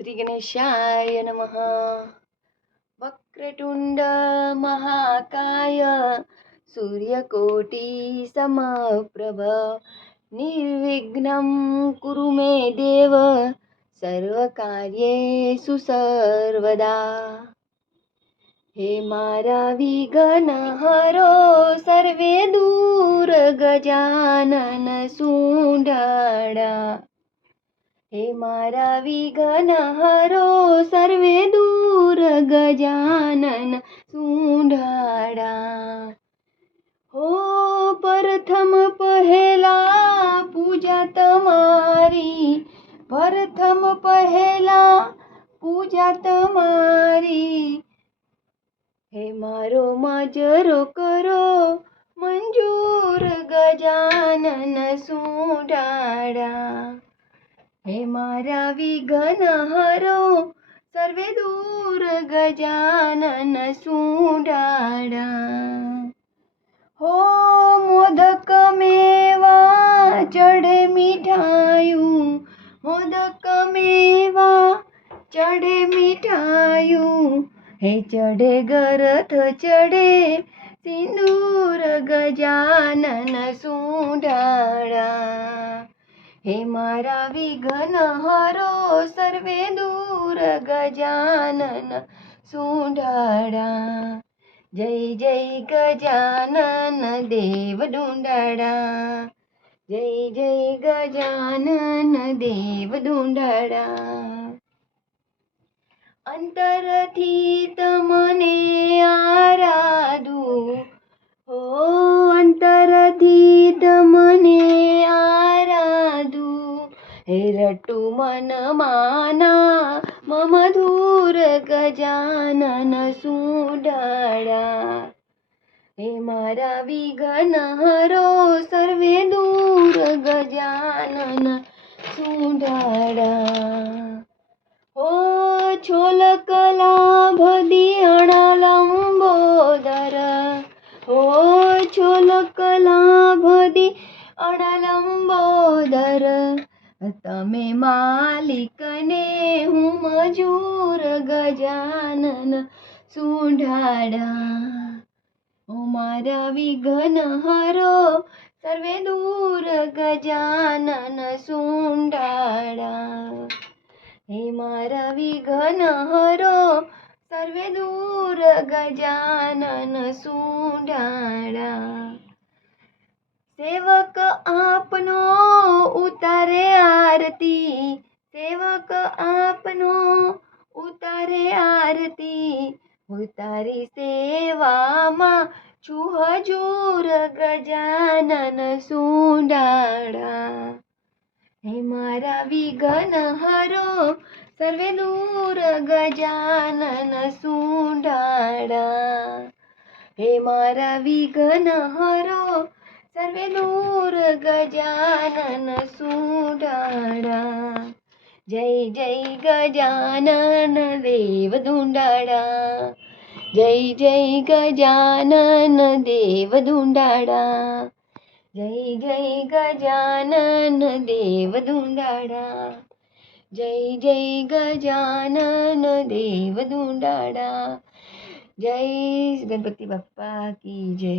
શ્રી ગણેશાય નમઃ વક્રતુંડ મહાકાય સૂર્યકોટી સમપ્રભ નિર્વિઘ્ન કુરુ મે દેવ સર્વકાર્યેષુ સર્વદા હે મારા વિઘ્ન હરો સર્વે દૂર ગજાનન સુંડાળા હે મારા વિઘ્ન હરો સર્વે દૂર ગજાનન સુંઢાડા. હો પ્રથમ પહેલા પૂજા તમારી, પ્રથમ પહેલા પૂજા તમારી. હે મારો મજરો હે મારા વિઘ્ન હરો સર્વે દૂર ગજાનન સુંડાળા. હો મોદક મેવા, ચઢે મીઠાયું. મોદક મેવા, ચઢે મીઠાયું. હે ચઢે ગરથ, ચઢે સિંદૂર ગજાનન સુંઢાળા હે મારા વિઘ્ન હરો, સર્વે દૂર ગજાનન સુંઢાડા. જય જય ગજાનન દેવ ડુંડાળા જય જય ગજાનન દેવ ડુંડાળા અંતરથી તમને હે રટુ મન માના, મમ ધૂર ગજાનન સુડાળા. હે મારા વિઘ્ન હરો, સર્વે દૂર ગજાનન સુડાળા. ઓ છોલકલા ભદિયાણા લંબોદર ઓ છોલકલા ભદી અણલંબોદર તમે માલિકને હું મજૂર ગજાનન સુંઢાડા. ઓ મારા વિઘન હરો, સર્વે દૂર ગજાનન સુંઢાડા. હે મારા વિઘન હરો, સર્વે દૂર ગજાનન સુંઢાડા. સેવક આપનો ઉતારે આરતી, સેવક આપનો ઉતારે આરતી. ઉતારી સેવામાં છું હજુર ગજાનન સુંડાળા. હે મારા વિઘન હરો, સર્વે દૂર ગજાનન સુંડાળા. હે મારા વિઘન હરો સર્વે નૂર ગજાનન સુડાડા જય જય ગજાનન દેવ ધૂંડાડા જય જય ગજાનન દેવ ધૂંડાડા જય જય ગજાનન દેવ ધૂંડાડા જય જય ગજાનન દેવ ધૂંડાડા જય ગણપતિ બાપ્પા કી જય.